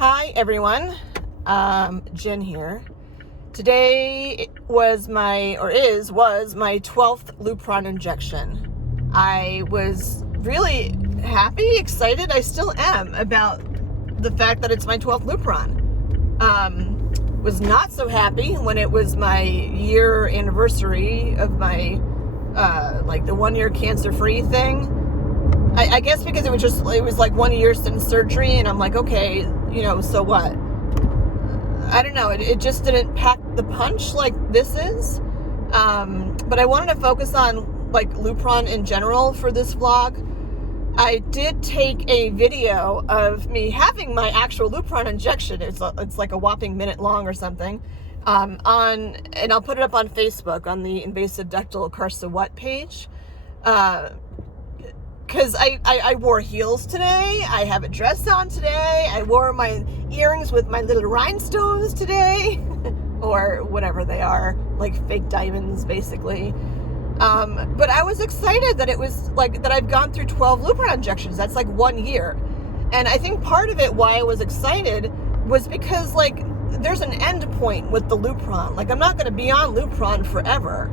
Hi everyone, Jen here. Today was my 12th Lupron injection. I was really happy, excited, I still am, about the fact that it's my 12th Lupron. Was not so happy when it was my year anniversary of my, the 1 year cancer-free thing. I guess because it was like 1 year since surgery, and I'm like, okay, so what? I don't know, it just didn't pack the punch like this is. But I wanted to focus on like Lupron in general for this vlog. I did take a video of me having my actual Lupron injection. It's like a whopping minute long or something. And I'll put it up on Facebook on the invasive ductal Carcinoma-My page. Because I wore heels today, I have a dress on today, I wore my earrings with my little rhinestones today, or whatever they are, like fake diamonds, basically. But I was excited that it was, like, that I've gone through 12 Lupron injections. That's like 1 year. And I think part of it, why I was excited, was because, like, there's an end point with the Lupron. Like, I'm not going to be on Lupron forever.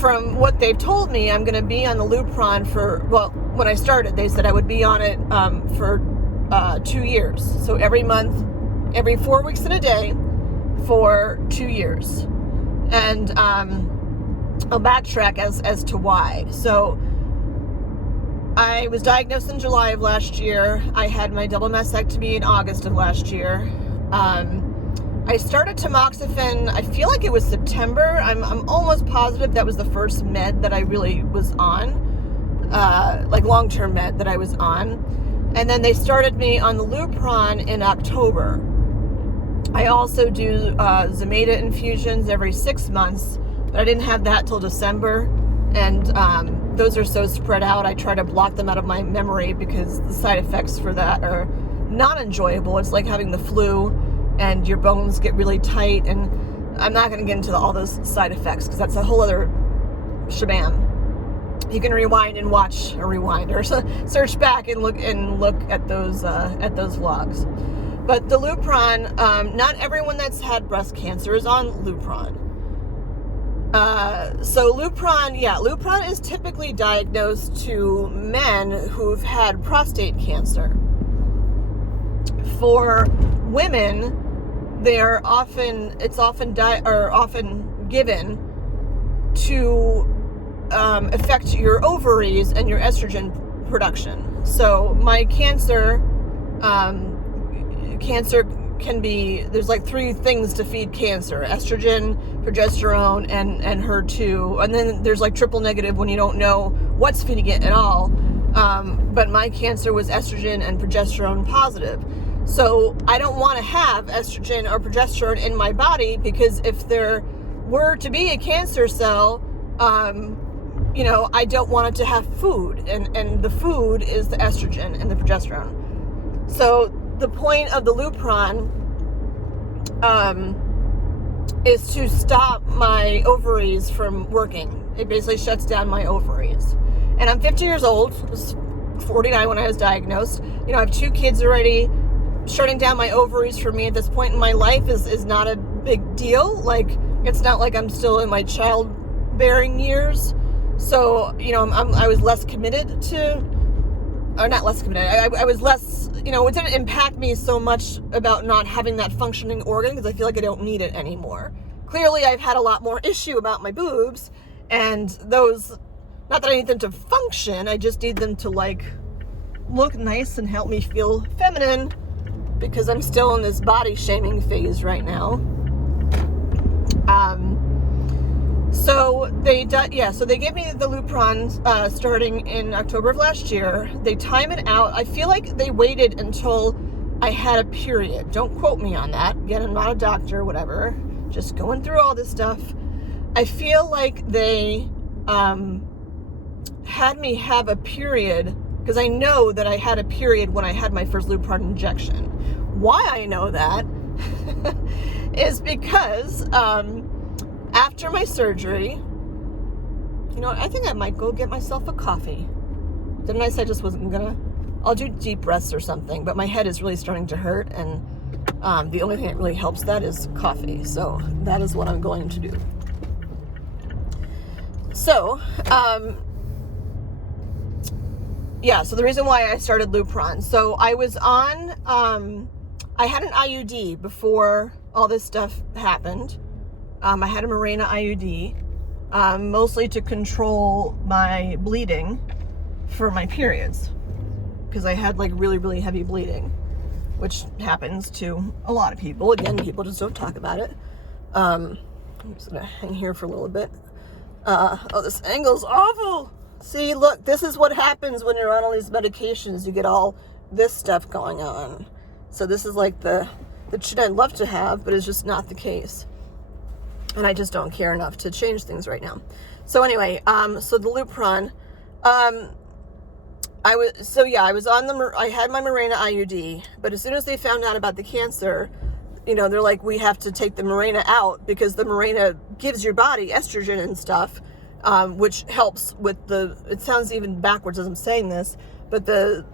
From what they've told me, I'm going to be on the Lupron for, well, when I started, they said I would be on it for 2 years. So every month, every 4 weeks in a day for 2 years. And I'll backtrack as to why. So I was diagnosed in July of last year. I had my double mastectomy in August of last year. I started tamoxifen, I feel like it was September. I'm almost positive that was the first med that I really was on, like long-term med that I was on. And then they started me on the Lupron in October. I also do Zometa infusions every 6 months, but I didn't have that till December. And those are so spread out, I try to block them out of my memory because the side effects for that are not enjoyable. It's like having the flu, and your bones get really tight, and I'm not going to get into all those side effects because that's a whole other shabam. You can rewind and watch, or rewind, or search back and look at those vlogs. But the Lupron, not everyone that's had breast cancer is on Lupron. So Lupron is typically diagnosed to men who've had prostate cancer. For women, it's often given to affect your ovaries and your estrogen production. So my cancer can be, there's like 3 things to feed cancer: estrogen, progesterone, and HER2. And then there's like triple negative when you don't know what's feeding it at all. But my cancer was estrogen and progesterone positive. So I don't want to have estrogen or progesterone in my body, because if there were to be a cancer cell, I don't want it to have food, and the food is the estrogen and the progesterone. So the point of the Lupron is to stop my ovaries from working. It basically shuts down my ovaries. And I'm 50 years old. I was 49 when I was diagnosed. I have 2 kids already. Shutting down my ovaries for me at this point in my life is not a big deal. Like, it's not like I'm still in my childbearing years. So, I was less committed to, or not less committed, I was less, it didn't impact me so much about not having that functioning organ, because I feel like I don't need it anymore. Clearly, I've had a lot more issue about my boobs, and those, not that I need them to function, I just need them to, like, look nice and help me feel feminine, because I'm still in this body shaming phase right now. So they gave me the Lupron starting in October of last year. They time it out. I feel like they waited until I had a period. Don't quote me on that. Again, I'm not a doctor, whatever. Just going through all this stuff. I feel like they had me have a period, because I know that I had a period when I had my first Lupron injection. Why I know that is because after my surgery, I think I might go get myself a coffee. Didn't I say I just wasn't gonna? I'll do deep breaths or something, but my head is really starting to hurt, and the only thing that really helps that is coffee. So that is what I'm going to do. So, so the reason why I started Lupron. So I was on, I had an IUD before all this stuff happened. I had a Mirena IUD, mostly to control my bleeding for my periods, because I had like really, really heavy bleeding, which happens to a lot of people. Again, people just don't talk about it. I'm just gonna hang here for a little bit. Oh, this angle's awful. See, look, this is what happens when you're on all these medications. You get all this stuff going on. So this is like the shit I'd love to have, but it's just not the case. And I just don't care enough to change things right now. So anyway, so the Lupron, I was on I had my Mirena IUD, but as soon as they found out about the cancer, they're like, we have to take the Mirena out, because the Mirena gives your body estrogen and stuff, which helps with it sounds even backwards as I'm saying this, but the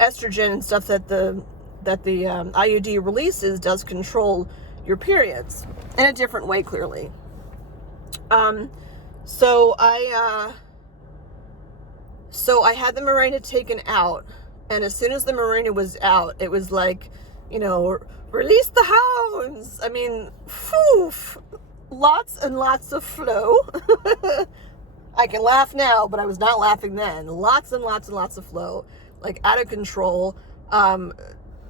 estrogen and stuff that the IUD releases does control your periods in a different way, clearly. So I had the Mirena taken out, and as soon as the Mirena was out, it was like, release the hounds. I mean, lots and lots of flow. I can laugh now, but I was not laughing then. Lots and lots and lots of flow, like out of control.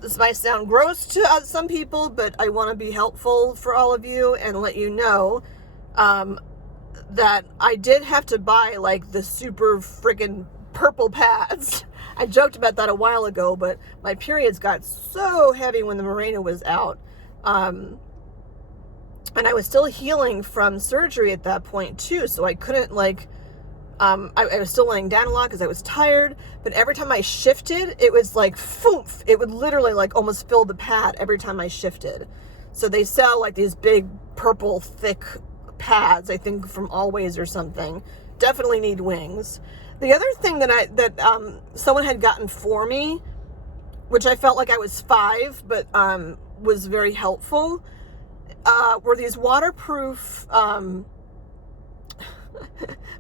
This might sound gross to some people, but I want to be helpful for all of you and let you know that I did have to buy like the super friggin' purple pads. I joked about that a while ago, but my periods got so heavy when the Mirena was out. And I was still healing from surgery at that point too, so I couldn't I was still laying down a lot because I was tired, but every time I shifted, it was like, foof, it would literally like almost fill the pad every time I shifted. So they sell like these big purple thick pads, I think from Always or something. Definitely need wings. The other thing that someone had gotten for me, which I felt like I was 5, but was very helpful, were these waterproof,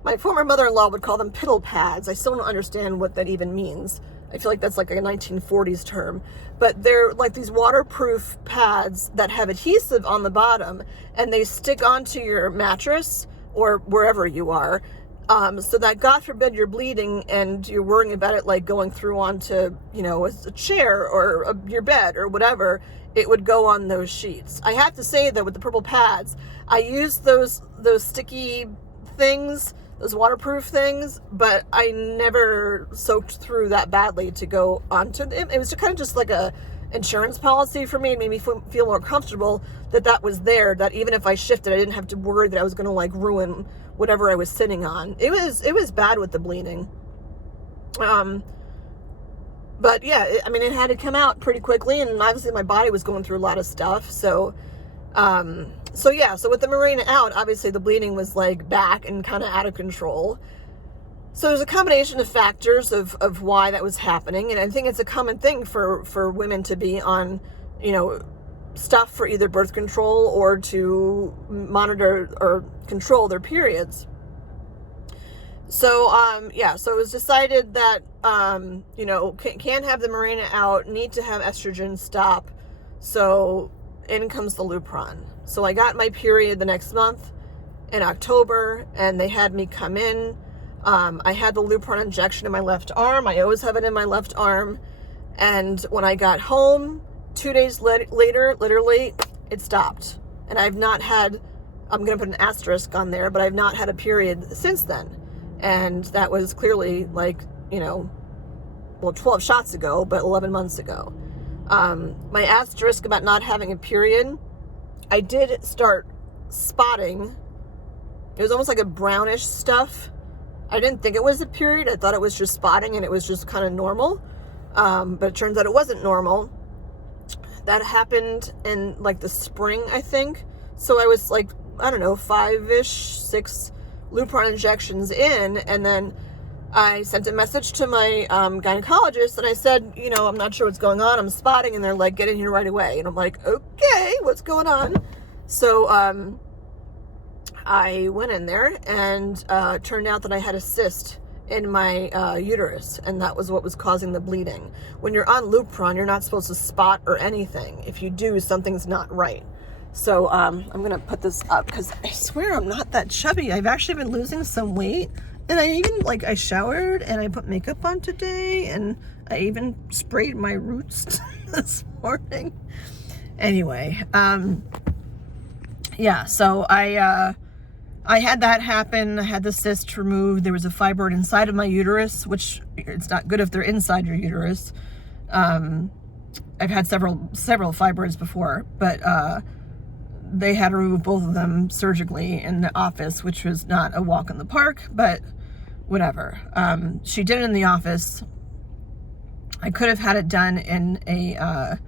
my former mother-in-law would call them piddle pads. I still don't understand what that even means. I feel like that's like a 1940s term. But they're like these waterproof pads that have adhesive on the bottom, and they stick onto your mattress or wherever you are, so that God forbid you're bleeding and you're worrying about it like going through onto, a chair or your bed or whatever, it would go on those sheets. I have to say that with the purple pads, I used those sticky things, those waterproof things, but I never soaked through that badly to go onto them. It was kind of just like a insurance policy for me. It made me feel more comfortable that was there, that even if I shifted, I didn't have to worry that I was going to like ruin whatever I was sitting on. It was bad with the bleeding. But yeah, it had to come out pretty quickly, and obviously my body was going through a lot of stuff. So with the Mirena out, obviously the bleeding was like back and kind of out of control. So there's a combination of factors of why that was happening. And I think it's a common thing for women to be on, stuff for either birth control or to monitor or control their periods. So, so it was decided that, can't have the Mirena out, need to have estrogen stop. So in comes the Lupron. So I got my period the next month in October, and they had me come in. I had the Lupron injection in my left arm. I always have it in my left arm. And when I got home, 2 days later, literally, it stopped. And I've not had, I'm going to put an asterisk on there, but I've not had a period since then. And that was clearly 12 shots ago, but 11 months ago. My asterisk about not having a period, I did start spotting. It was almost like a brownish stuff. I didn't think it was a period. I thought it was just spotting and it was just kind of normal. But it turns out it wasn't normal. That happened in like the spring, I think. So I was like, 5-ish, 6 Lupron injections in, and then I sent a message to my gynecologist and I said, you know, I'm not sure what's going on. I'm spotting, and they're like, get in here right away. And I'm like, okay, what's going on? So I went in there, and turned out that I had a cyst in my uterus, and that was what was causing the bleeding. When you're on Lupron, you're not supposed to spot or anything. If you do, something's not right. So I'm gonna put this up because I swear I'm not that chubby. I've actually been losing some weight, and I showered and I put makeup on today, and I even sprayed my roots this morning. Anyway, yeah, so I had that happen. I had the cyst removed. There was a fibroid inside of my uterus, which it's not good if they're inside your uterus. I've had several fibroids before, but they had to remove both of them surgically in the office, which was not a walk in the park, but whatever. She did it in the office. I could have had it done in a,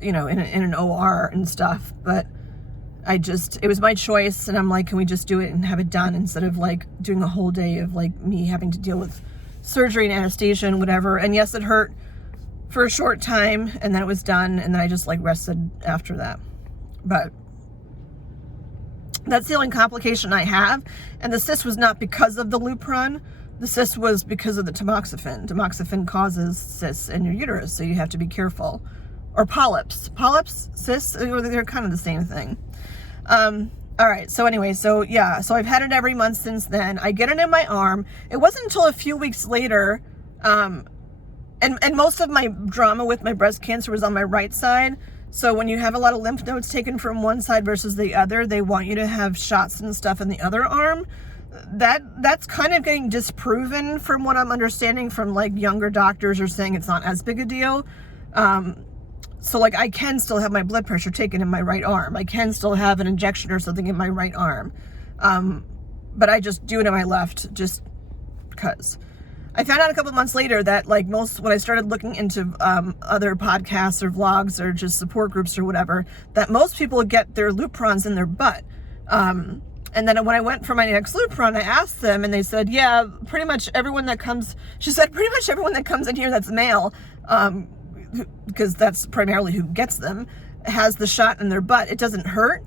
in an OR and stuff, but it was my choice, and I'm like, can we just do it and have it done instead of like doing a whole day of like me having to deal with surgery and anesthesia and whatever. And yes, it hurt for a short time, and then it was done, and then I just like rested after that. But that's the only complication I have, and the cyst was not because of the Lupron. The cyst was because of the tamoxifen. Tamoxifen causes cysts in your uterus, so you have to be careful. Or polyps, cysts, they're kind of the same thing. All right, so anyway, so I've had it every month since then. I get it in my arm. It wasn't until a few weeks later, and most of my drama with my breast cancer was on my right side. So when you have a lot of lymph nodes taken from one side versus the other, they want you to have shots and stuff in the other arm. That's kind of getting disproven from what I'm understanding from like younger doctors are saying it's not as big a deal. So like I can still have my blood pressure taken in my right arm. I can still have an injection or something in my right arm. But I just do it in my left just because. I found out a couple months later that like when I started looking into other podcasts or vlogs or just support groups or whatever, that most people get their Luprons in their butt. And then when I went for my next Lupron, I asked them, and they said, yeah, pretty much everyone that comes, she said, pretty much everyone that comes in here that's male, because that's primarily who gets them, has the shot in their butt. It doesn't hurt.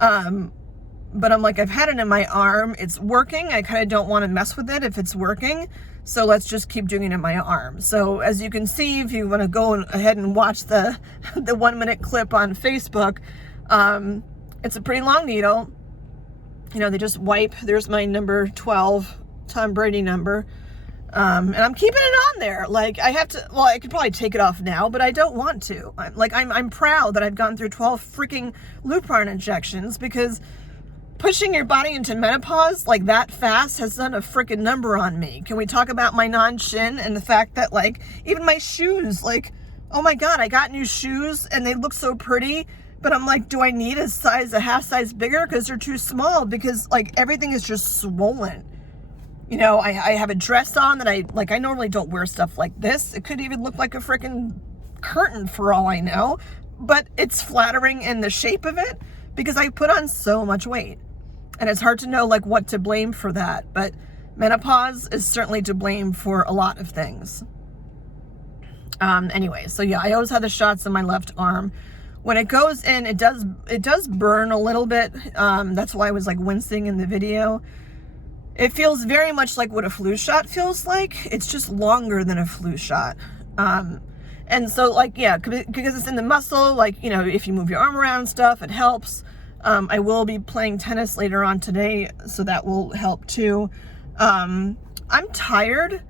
But I'm like, I've had it in my arm. It's working. I kind of don't want to mess with it if it's working. So let's just keep doing it in my arm. So as you can see, if you want to go ahead and watch the 1 minute clip on Facebook, it's a pretty long needle. You know, they just wipe. There's my number 12, Tom Brady number. And I'm keeping it on there. Like I could probably take it off now, but I don't want to. I'm proud that I've gone through 12 freaking Lupron injections, because pushing your body into menopause like that fast has done a freaking number on me. Can we talk about my non-shin and the fact that like even my shoes, like, oh my God, I got new shoes and they look so pretty, but I'm like, do I need a half size bigger? Because they're too small, because like everything is just swollen. You know, I have a dress on that I normally don't wear stuff like this. It could even look like a freaking curtain for all I know, but it's flattering in the shape of it because I put on so much weight. And it's hard to know like what to blame for that, but menopause is certainly to blame for a lot of things. Anyway, so yeah, I always have the shots in my left arm. When it goes in, it does burn a little bit. That's why I was like wincing in the video. It feels very much like what a flu shot feels like. It's just longer than a flu shot. And so like, yeah, because it's in the muscle, like, you know, if you move your arm around and stuff, it helps. I will be playing tennis later on today, so that will help too. I'm tired,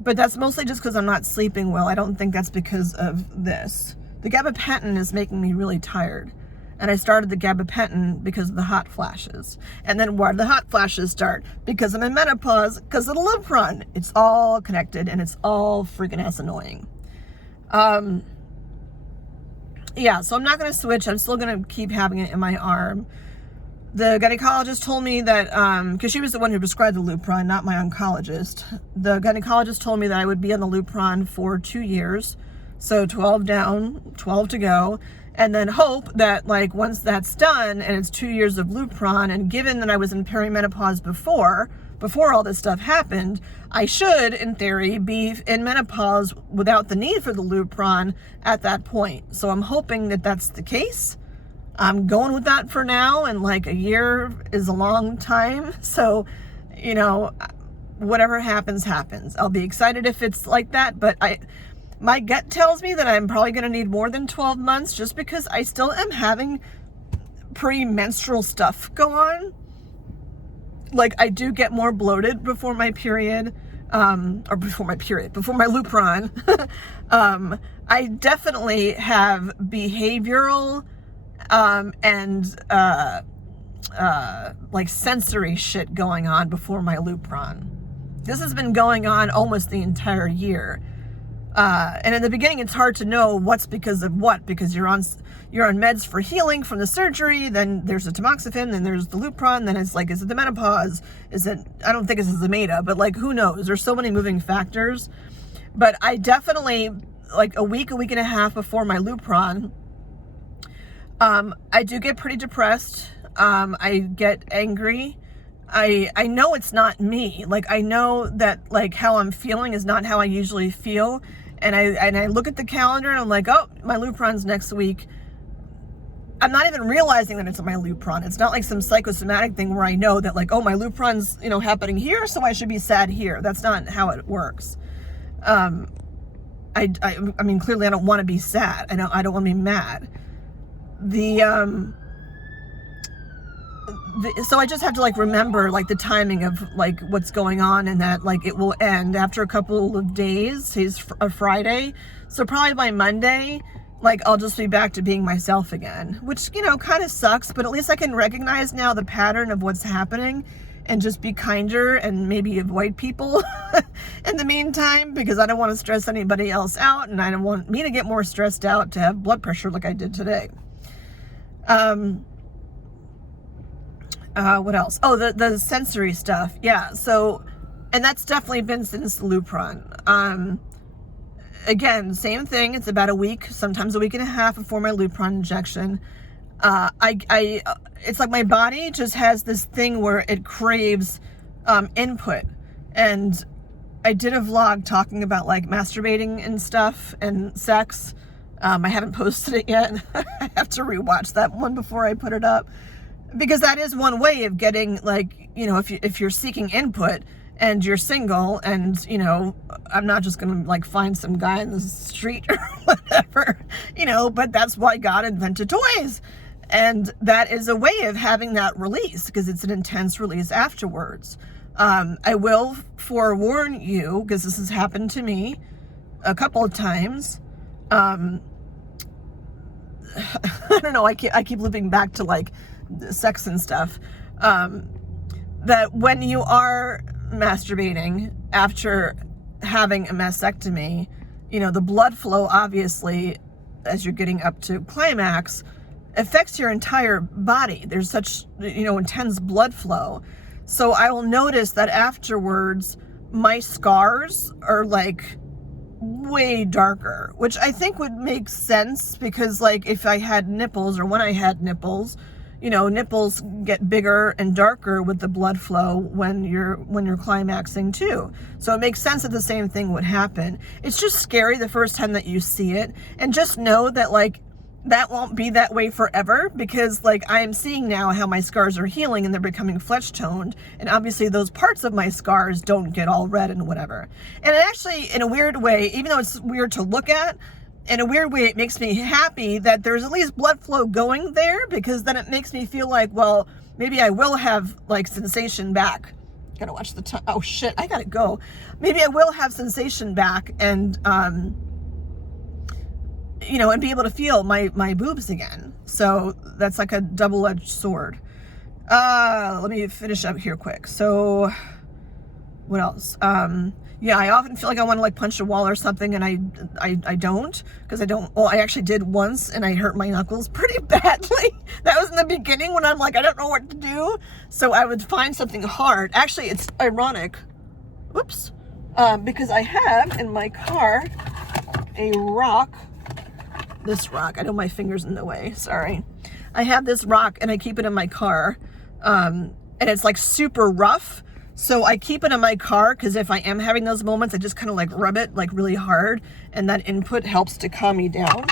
but that's mostly just because I'm not sleeping well. I don't think that's because of this. The gabapentin is making me really tired. And I started the gabapentin because of the hot flashes. And then why did the hot flashes start? Because I'm in menopause, because of the Lupron. It's all connected, and it's all freaking ass annoying. Yeah, so I'm not going to switch. I'm still going to keep having it in my arm. The gynecologist told me that, because she was the one who prescribed the Lupron, not my oncologist. The gynecologist told me that I would be on the Lupron for 2 years. So 12 down, 12 to go. And then hope that, like, once that's done and it's 2 years of Lupron, and given that I was in perimenopause before, before all this stuff happened, I should, in theory, be in menopause without the need for the Lupron at that point. So I'm hoping that that's the case. I'm going with that for now, and like a year is a long time. So, you know, whatever happens, happens. I'll be excited if it's like that, but my gut tells me that I'm probably going to need more than 12 months just because I still am having premenstrual stuff go on. Like, I do get more bloated before my period, before my Lupron. I definitely have behavioral and like sensory shit going on before my Lupron. This has been going on almost the entire year. And in the beginning, it's hard to know what's because of what, because you're on meds for healing from the surgery, then there's the tamoxifen, then there's the Lupron, then it's like, is it the menopause? I don't think it's the Zometa, but like, who knows? There's so many moving factors. But I definitely, like a week and a half before my Lupron, I do get pretty depressed. I get angry. I know it's not me. Like, I know that like how I'm feeling is not how I usually feel. And I look at the calendar and I'm like, oh, my Lupron's next week. I'm not even realizing that it's my Lupron. It's not like some psychosomatic thing where I know that like, oh, my Lupron's, you know, happening here, so I should be sad here. That's not how it works. I mean, clearly I don't want to be sad. I don't want to be mad. So I just have to like remember like the timing of like what's going on, and that like it will end after a couple of days. Today's a Friday, so probably by Monday, like I'll just be back to being myself again, which, you know, kind of sucks, but at least I can recognize now the pattern of what's happening and just be kinder and maybe avoid people in the meantime, because I don't want to stress anybody else out, and I don't want me to get more stressed out to have blood pressure like I did today. What else? Oh, the sensory stuff. Yeah. So, and that's definitely been since the Lupron. Again, same thing. It's about a week, sometimes a week and a half before my Lupron injection. It's like my body just has this thing where it craves, input. And I did a vlog talking about like masturbating and stuff and sex. I haven't posted it yet. I have to rewatch that one before I put it up. Because that is one way of getting, like, you know, if you're seeking input and you're single, and, you know, I'm not just going to like find some guy in the street or whatever, you know, but that's why God invented toys. And that is a way of having that release, because it's an intense release afterwards. I will forewarn you, because this has happened to me a couple of times. I don't know, I keep looping back to like sex and stuff, that when you are masturbating after having a mastectomy, you know, the blood flow, obviously, as you're getting up to climax, affects your entire body. There's such, you know, intense blood flow. So I will notice that afterwards, my scars are like way darker, which I think would make sense, because like if I had nipples, or when I had nipples, you know, nipples get bigger and darker with the blood flow when you're climaxing too. So it makes sense that the same thing would happen. It's just scary the first time that you see it, and just know that like that won't be that way forever, because like I am seeing now how my scars are healing and they're becoming flesh toned, and obviously those parts of my scars don't get all red and whatever. And it actually, in a weird way, even though it's weird to look at, in a weird way, it makes me happy that there's at least blood flow going there, because then it makes me feel like, well, maybe I will have like sensation back. Gotta watch the time. Oh shit, I gotta go. Maybe I will have sensation back, and you know, and be able to feel my boobs again. So that's like a double-edged sword. Let me finish up here quick. So what else? Yeah, I often feel like I want to like punch a wall or something, and I don't, because I don't. Well, I actually did once, and I hurt my knuckles pretty badly. That was in the beginning when I'm like, I don't know what to do. So I would find something hard. Actually, it's ironic. Whoops. Because I have in my car a rock. This rock. I know my finger's in the way. Sorry. I have this rock, and I keep it in my car. And it's like super rough. So I keep it in my car because if I am having those moments, I just kind of like rub it like really hard, and that input helps to calm me down.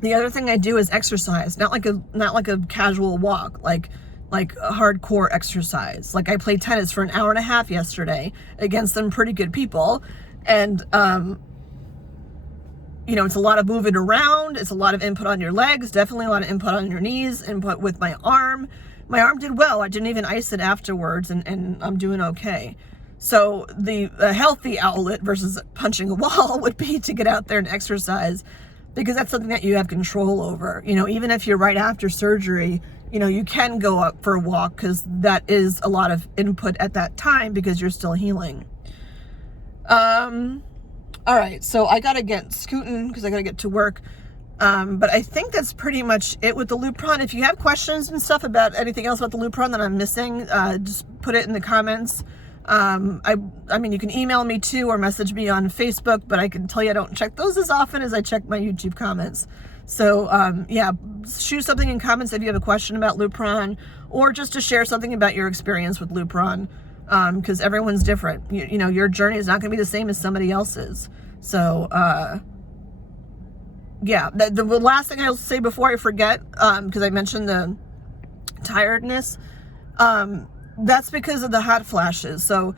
The other thing I do is exercise, not like a casual walk, like a hardcore exercise. Like I played tennis for an hour and a half yesterday against some pretty good people, and you know, it's a lot of moving around. It's a lot of input on your legs, definitely a lot of input on your knees, input with my arm. My arm did well. I didn't even ice it afterwards, and I'm doing okay. So a healthy outlet versus punching a wall would be to get out there and exercise, because that's something that you have control over. You know, even if you're right after surgery, you know, you can go up for a walk because that is a lot of input at that time because you're still healing. All right, so I gotta get scooting because I gotta get to work. But I think that's pretty much it with the Lupron. If you have questions and stuff about anything else about the Lupron that I'm missing, just put it in the comments. I mean, you can email me too or message me on Facebook, but I can tell you I don't check those as often as I check my YouTube comments. So yeah, shoot something in comments if you have a question about Lupron, or just to share something about your experience with Lupron, because everyone's different. You know, your journey is not going to be the same as somebody else's. So yeah, the last thing I'll say before I forget, because I mentioned the tiredness, that's because of the hot flashes. So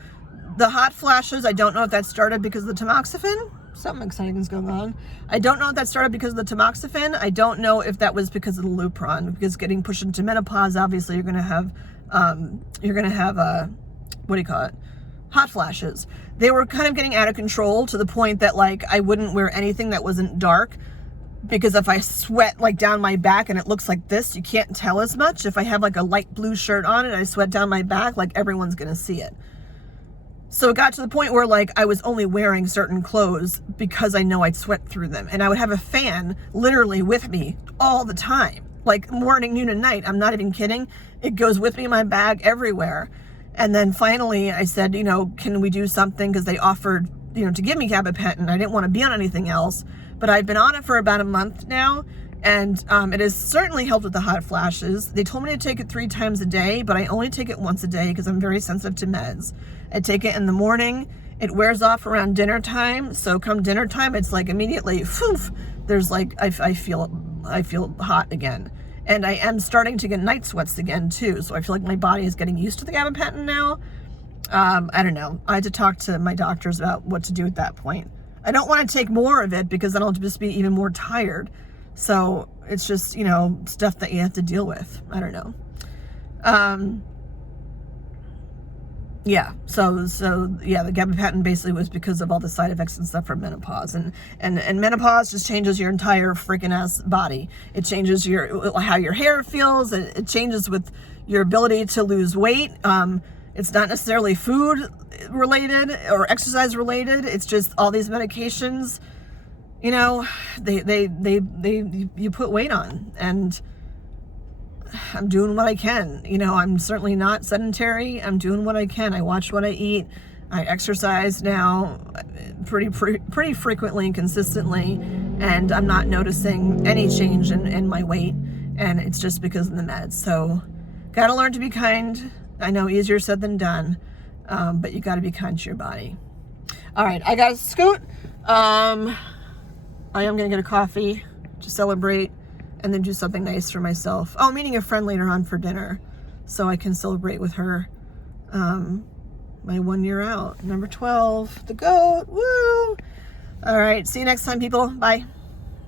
the hot flashes, I don't know if that started because of the tamoxifen. Something exciting is going on. I don't know if that started because of the tamoxifen. I don't know if that was because of the Lupron, because getting pushed into menopause, obviously you're going to have, what do you call it? Hot flashes. They were kind of getting out of control to the point that like I wouldn't wear anything that wasn't dark, because if I sweat like down my back and it looks like this, you can't tell as much. If I have like a light blue shirt on and I sweat down my back, like everyone's gonna see it. So it got to the point where like I was only wearing certain clothes because I know I'd sweat through them, and I would have a fan literally with me all the time, like morning, noon, and night. I'm not even kidding. It goes with me in my bag everywhere. And then finally I said, you know, can we do something? Because they offered, you know, to give me gabapentin. I didn't want to be on anything else, but I've been on it for about a month now, and it has certainly helped with the hot flashes. They told me to take it 3 times a day, but I only take it once a day because I'm very sensitive to meds. I take it in the morning. It wears off around dinner time. So come dinner time, it's like immediately, poof, there's like, I feel hot again. And I am starting to get night sweats again too. So I feel like my body is getting used to the gabapentin now. I don't know. I had to talk to my doctors about what to do at that point. I don't want to take more of it because then I'll just be even more tired. So it's just, you know, stuff that you have to deal with. I don't know. Yeah, so yeah, the gabapentin basically was because of all the side effects and stuff from menopause, and menopause just changes your entire freaking ass body. It changes how your hair feels. It changes with your ability to lose weight. It's not necessarily food related or exercise related. It's just all these medications, you know, you put weight on, and I'm doing what I can. You know, I'm certainly not sedentary. I'm doing what I can. I watch what I eat. I exercise now pretty frequently and consistently, and I'm not noticing any change in my weight, and it's just because of the meds. So gotta learn to be kind. I know easier said than done, but you gotta be kind to your body. All right, I gotta scoot. I am gonna get a coffee to celebrate, and then do something nice for myself. Oh, I'm meeting a friend later on for dinner, so I can celebrate with her. My 1 year out, number 12, the goat, woo! All right, see you next time, people. Bye.